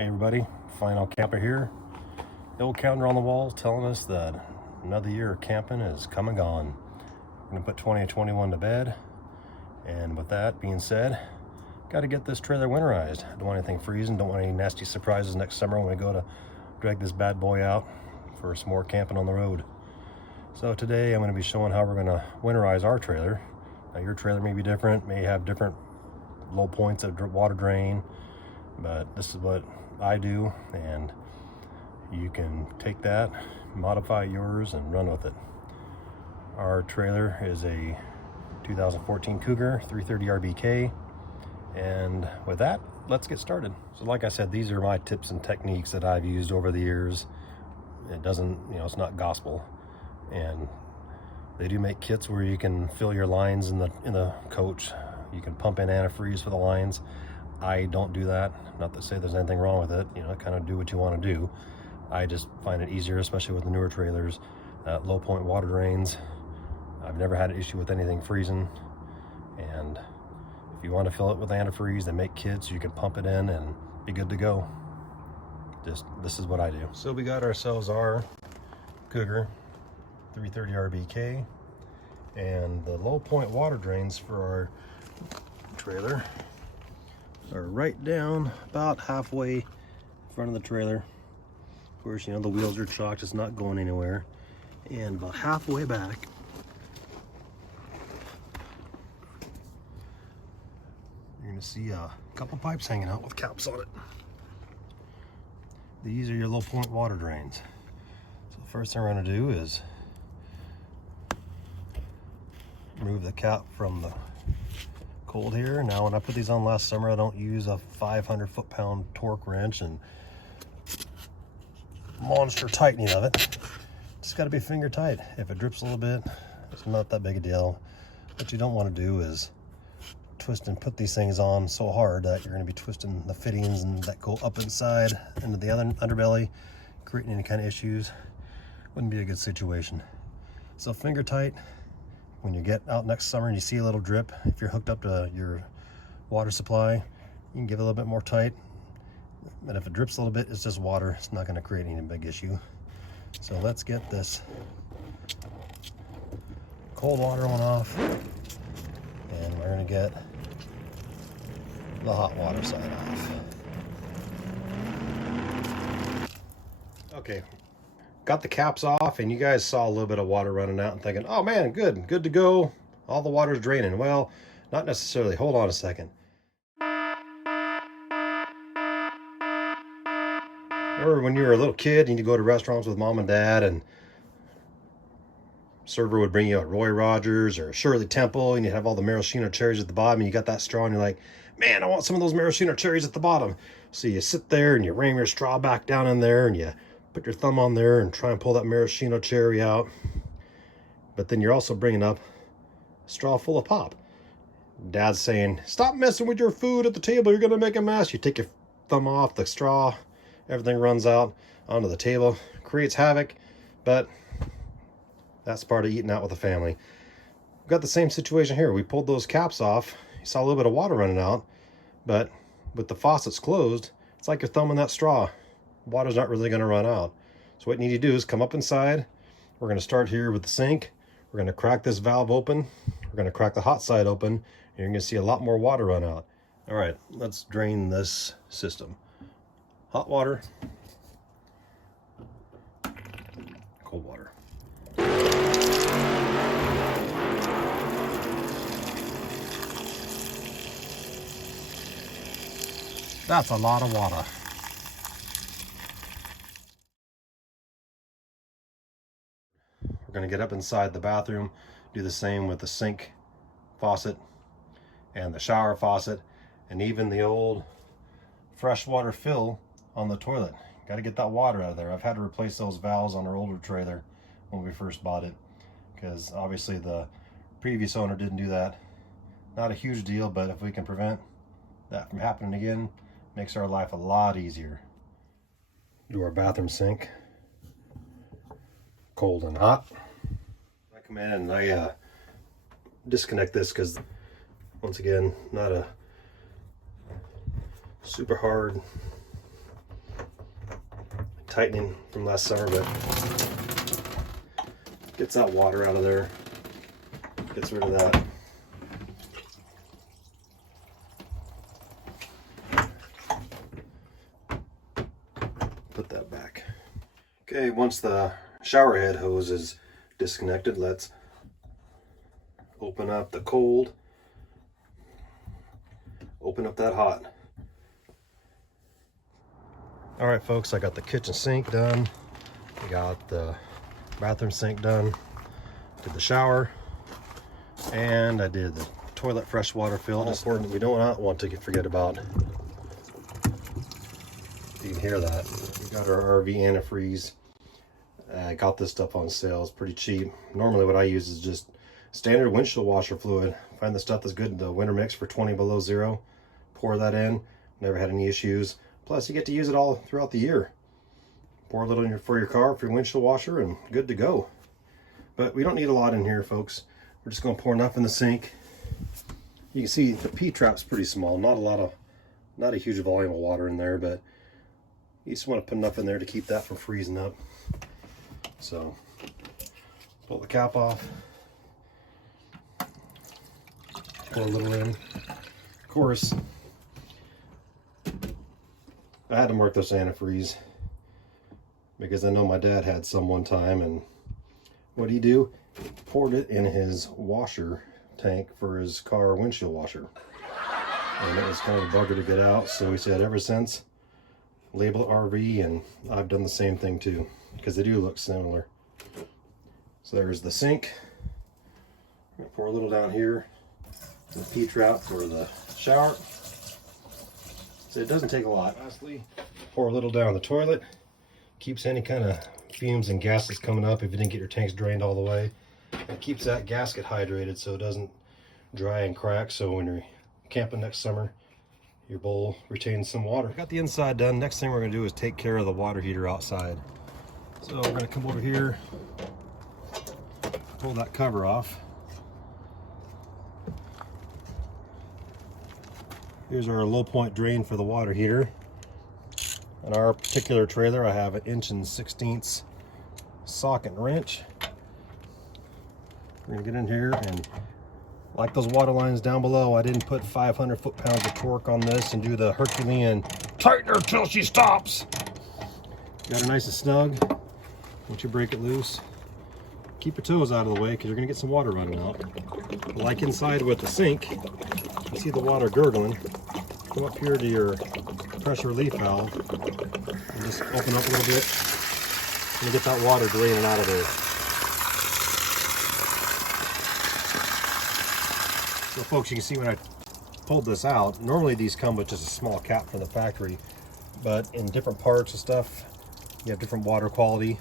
Hey everybody, Flannel camper here. The old calendar on the wall telling us that another year of camping is come and gone. We're gonna put 2021 to bed, and with that being said, got to get this trailer winterized. Don't want anything freezing, don't want any nasty surprises next summer when we go to drag this bad boy out for some more camping on the road. So today I'm going to be showing how we're going to winterize our trailer. Now your trailer may be different, may have different low points of water drain, but this is what I do, and you can take that, modify yours, and run with it. Our trailer is a 2014 Cougar 330 RBK, and with that, let's get started. So like I said, these are my tips and techniques that I've used over the years. It doesn't, it's not gospel, and they do make kits where you can fill your lines in the coach. You can pump in antifreeze for the lines. I don't do that. Not to say there's anything wrong with it. Kind of do what you want to do. I just find it easier, especially with the newer trailers. Low point water drains. I've never had an issue with anything freezing. And if you want to fill it with antifreeze, they make kits. You can pump it in and be good to go. This is what I do. So we got ourselves our Cougar 330 RBK, and the low point water drains for our trailer are right down about halfway in front of the trailer. Of course, the wheels are chalked, it's not going anywhere. And about halfway back, you're gonna see a couple pipes hanging out with caps on it. These are your low point water drains. So the first thing we're gonna do is remove the cap from the cold here. Now when I put these on last summer, I don't use a 500 foot-pound torque wrench and monster tightening of it. Just got to be finger tight. If it drips a little bit, it's not that big a deal. What you don't want to do is twist and put these things on so hard that you're going to be twisting the fittings and that go up inside into the other underbelly, creating any kind of issues. Wouldn't be a good situation. So finger tight. When you get out next summer and you see a little drip, if you're hooked up to your water supply, you can give it a little bit more tight. But if it drips a little bit, it's just water. It's not going to create any big issue. So let's get this cold water on off, and we're going to get the hot water side off. Okay. Got the caps off, and you guys saw a little bit of water running out and thinking, oh man, good to go, all the water's draining. Well, not necessarily. Hold on a second. Remember when you were a little kid and you go to restaurants with mom and dad, and server would bring you a Roy Rogers or a Shirley Temple, and you have all the maraschino cherries at the bottom, and you got that straw and you're like, man, I want some of those maraschino cherries at the bottom. So you sit there and you ram your straw back down in there and you put your thumb on there and try and pull that maraschino cherry out. But then you're also bringing up a straw full of pop. Dad's saying, stop messing with your food at the table, you're gonna make a mess. You take your thumb off the straw, everything runs out onto the table, creates havoc, but that's part of eating out with the family. We've got the same situation here. We pulled those caps off. You saw a little bit of water running out, but with the faucets closed, it's like you're thumbing that straw. Water's not really going to run out. So what you need to do is come up inside. We're going to start here with the sink. We're going to crack this valve open. We're going to crack the hot side open, and you're going to see a lot more water run out. All right, let's drain this system. Hot water, cold water. That's a lot of water. We're going to get up inside the bathroom, do the same with the sink faucet and the shower faucet, and even the old freshwater fill on the toilet. Got to get that water out of there. I've had to replace those valves on our older trailer when we first bought it, because obviously the previous owner didn't do that. Not a huge deal, but if we can prevent that from happening again, makes our life a lot easier. Do our bathroom sink, cold and hot. I come in and I disconnect this because, once again, not a super hard tightening from last summer, but gets that water out of there, gets rid of that. Put that back. Okay, once the shower head hose is disconnected, let's open up the cold, open up that hot. All right, folks, I got the kitchen sink done. I got the bathroom sink done. Did the shower, and I did the toilet fresh water fill. Just important, we do not want to forget about. You can hear that. We got our RV antifreeze. I got this stuff on sale. It's pretty cheap. Normally what I use is just standard windshield washer fluid. Find the stuff that's good in the winter mix for 20 below zero. Pour that in. Never had any issues. Plus you get to use it all throughout the year. Pour a little in for your car, for your windshield washer, and good to go. But we don't need a lot in here, folks. We're just going to pour enough in the sink. You can see the P-trap's pretty small. Not a huge volume of water in there, but you just want to put enough in there to keep that from freezing up. So, pull the cap off. Pour a little in. Of course, I had to mark this antifreeze because I know my dad had some one time, and what did he do? He poured it in his washer tank for his car windshield washer. And it was kind of a bugger to get out, so he said ever since, label RV, and I've done the same thing too, because they do look similar. So there's the sink. I'm gonna pour a little down here. The P-trap for the shower. So it doesn't take a lot. Lastly, pour a little down the toilet. Keeps any kind of fumes and gases coming up if you didn't get your tanks drained all the way. It keeps that gasket hydrated so it doesn't dry and crack. So when you're camping next summer, your bowl retains some water. Got the inside done. Next thing we're gonna do is take care of the water heater outside. So we're gonna come over here, pull that cover off. Here's our low point drain for the water heater. On our particular trailer, I have an 1 16" socket and wrench. We're gonna get in here, and like those water lines down below, I didn't put 500 foot-pounds of torque on this and do the Herculean tighten her till she stops. Got her nice and snug. Once you break it loose, keep your toes out of the way because you're gonna get some water running out. Like inside with the sink, you see the water gurgling. Come up here to your pressure relief valve and just open up a little bit and get that water draining out of there. So folks, you can see when I pulled this out, normally these come with just a small cap from the factory, but in different parts of stuff, you have different water quality,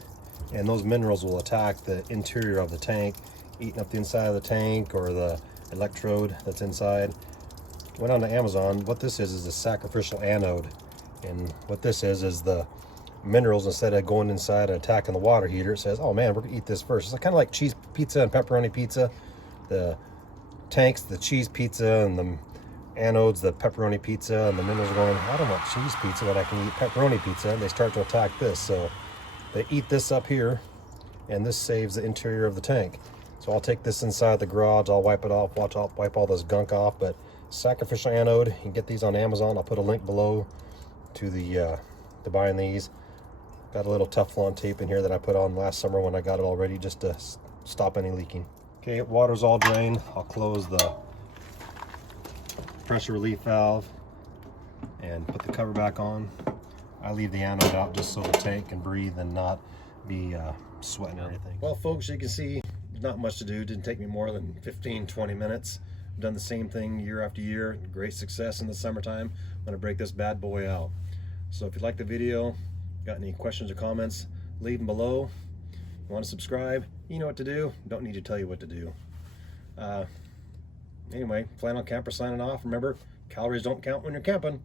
and those minerals will attack the interior of the tank, eating up the inside of the tank or the electrode that's inside. Went on to Amazon. What this is a sacrificial anode, and what this is the minerals, instead of going inside and attacking the water heater, it says, oh man, we're gonna eat this first. It's kind of like cheese pizza and pepperoni pizza. The tanks, the cheese pizza, and the anodes, the pepperoni pizza, and the minerals are going, I don't want cheese pizza, but I can eat pepperoni pizza, and they start to attack this. So they eat this up here, and this saves the interior of the tank. So I'll take this inside the garage, I'll wipe it off, wipe all this gunk off. But sacrificial anode, you can get these on Amazon. I'll put a link below to the to buying these. Got a little Teflon tape in here that I put on last summer when I got it all ready, just to stop any leaking. Okay, water's all drained. I'll close the pressure relief valve and put the cover back on. I leave the anode out just so the tank can breathe and not be sweating or anything. Well folks, you can see not much to do. It didn't take me more than 15-20 minutes. I've done the same thing year after year. Great success in the summertime. I'm gonna break this bad boy out. So if you like the video, got any questions or comments, leave them below. You want to subscribe, you know what to do. Don't need to tell you what to do. Anyway, Flannel Camper signing off. Remember, calories don't count when you're camping.